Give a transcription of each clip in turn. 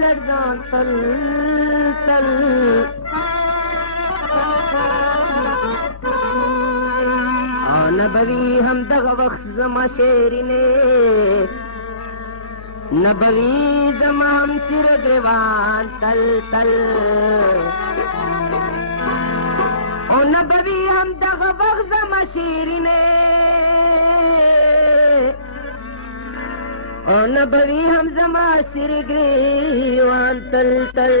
لړزان تل تل نبوي هم دغه وخت زما شیرینې نبوي زما هم سر ګریوان تل تل او نبوي هم دغه وخت زما شیرینې او نبوي هم زما سر ګریوان تل تل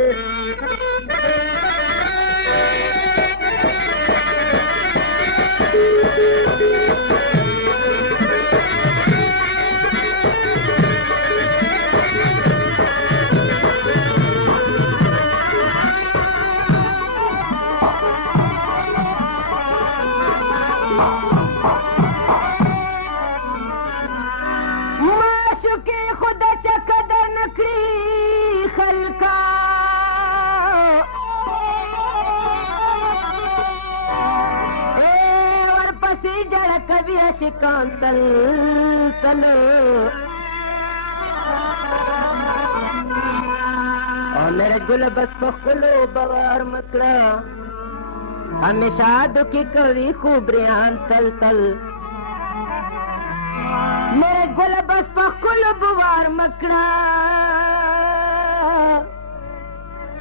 शिकान तल तल और मेरे गुल बस पकड़ो बवार मकड़ा हमेशा दुखी कवि खूब रियान तल तल मेरे गुल बस पकड़ो बवार मकड़ा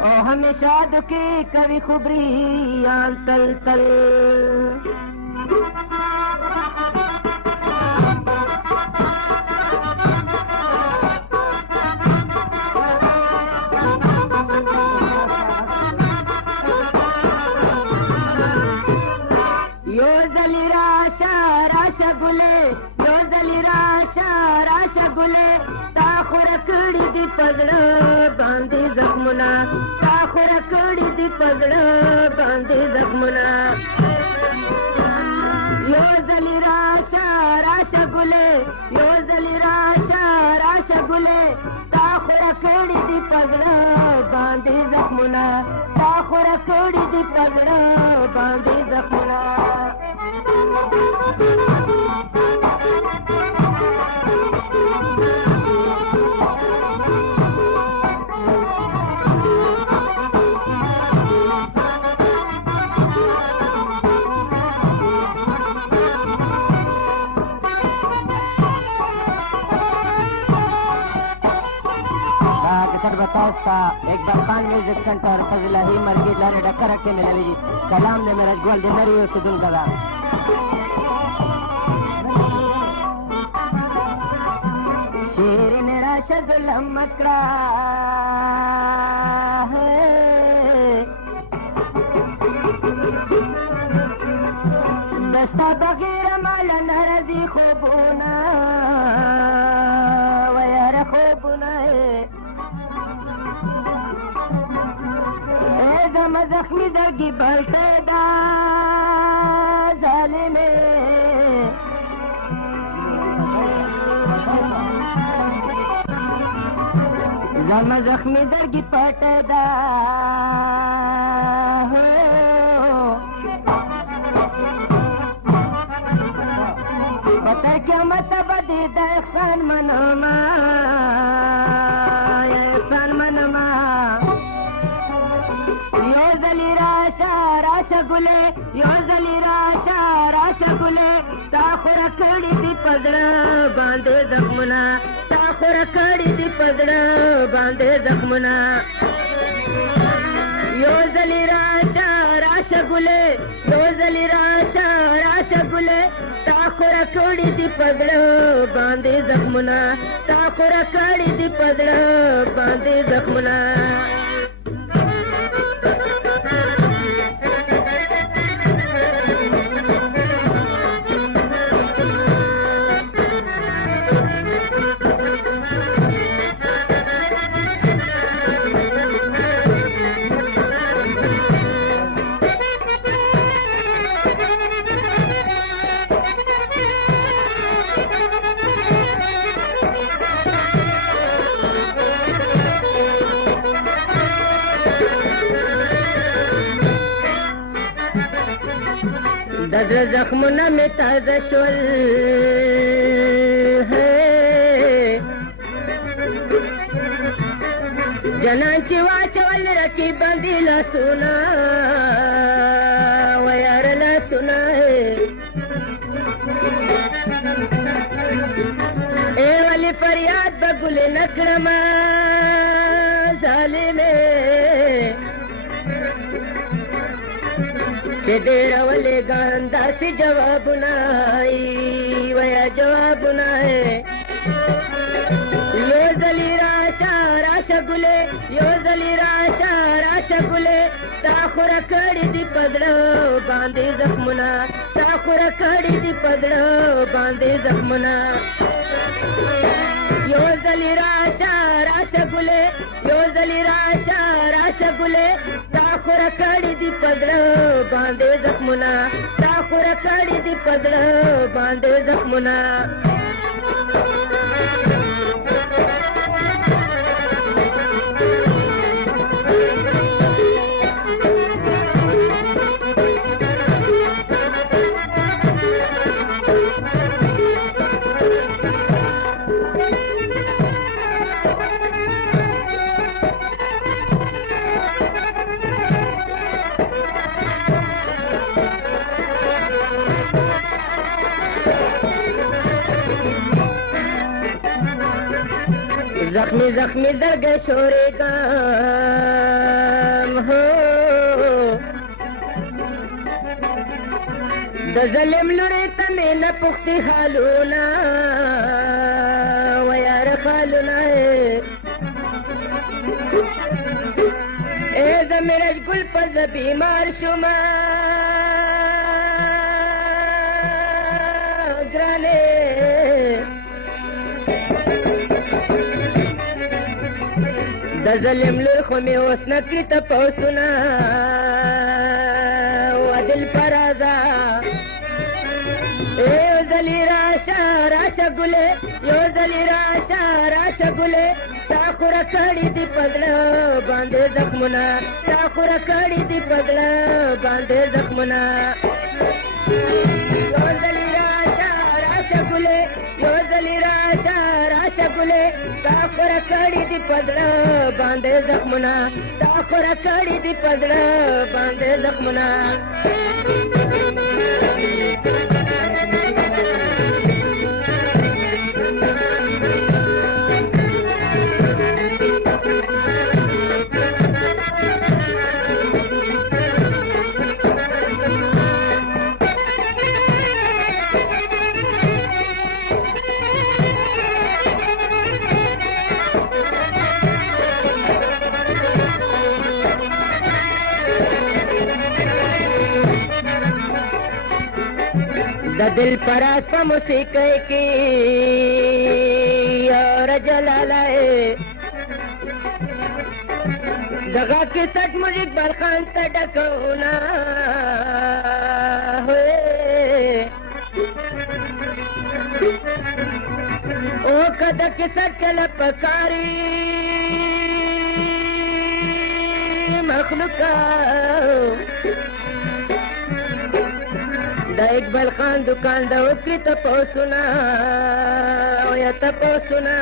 और हमेशा दुखी कवि खूब रियान तल तल बांधे जख्मना ताखुर कड़ी दी पगड़ा बांधे जख्मना यो जली राशा राशा गुले यो जली राशा राशा गुले ताखुर कड़ी दी पगड़ा बांधे जख्मना ताखुर कड़ी दी पगड़ा बांधे जख्मना एक बार खान म्यूजिक सेंटर फजलाही मर्गी लाने डक्कर रखे मिला जी सलाम ने मेरा गोल दिनरी हो सुदुल कदा शेर ने राशद लमकड़ा है दस्ता बगैर माल नरजी खूबुना वयार खूबुना है जख्मी दगी भरते दा जालिमे जमा जख्मी दगी पटे दा बता क्या मतलब दे दहसान मनमा एहसान मनमा गुले यो जली राशा राशा गुले ताखुर कड़ी दी पगड़ा बांधे जख्मना ताखुर कड़ी दी पगड़ा बांधे जख्मना यो जली राशा राशा गुले यो जली राशा राशा गुले ताखुर कड़ी दी पगड़ा बांधे जख्मना ताखुर कड़ी दी पगड़ा बांधे जख्मना दर्द जख्मना में ताज़ा शोल है جنانچی واچول رکی باندې لاسونه ویار لاسونه اے ولی فریاد به ګل نکړم ظالمه چې ډېر ولې ګان داسې جوابونه ویا جوابونه یو ځلې راشه راشه ګلې یو ځلې راشه راشه ګلې تا خوره کړي دي په زړه باندې زخمونه تا خوره کړي دي په زړه باندې زخمونه یو ځلې راشه راشه ګلې یو ځلې راشه راشه ګلې تا خوره کړي دي په زړه باندې زخمونه تا خوره کړي دي په زړه باندې زخمونه زخمی زخمی درگ شوریگم ہو د ظلم لوری تمی نپختی حالونا ویار خالونا اے زمیرج گل پز بیمار شما گرانے د ظلم لور خو مې اوس نکړي تپوسونه وعدل فرازه یو ځلې راشه راشه ګلې یو ځلې راشه راشه ګلې تا خوره کړي دي په زړه باندې زخمونه تا خوره کړي دي په زړه باندې زخمونه یو ځلې راشه راشه ګلې یو ځلې راشه راشه ګلې تا خوره کړي دي په زړه باندې زخمونه تا خوره کړي دي په زړه باندې زخمونه د دل پراس په موسیقۍ کې اور جلاله دغه کې سټ موزیک بلخان ته ډکونه او کده کې سټ چله پکاري مخلوقه دا اقبال خان دکان دا وکړي تپوسونه یا تپوسونه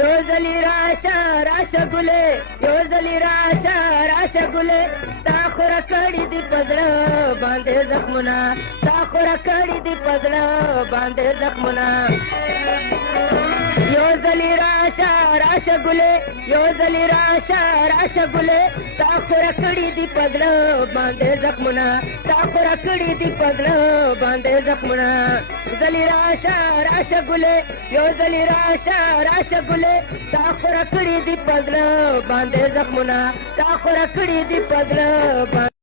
یو ځلې راشه راشه ګلې یو ځلې راشه راشه ګلې تا خوره کړي دي په زړه باندې زخمونه تا خوره کړي دي په زړه باندې زخمونه یو ځلې راشه راشه ګلې یو ځلې راشه راشه ګلې تا خوره کړي دي په زړه باندې زخمونه تا خوره کړي دي په زړه باندې زخمونه ځلې راشه راشه ګلې یو ځلې راشه راشه ګلې تا خوره کړي دي په زړه باندې زخمونه تا خوره کړي دي په زړه باندې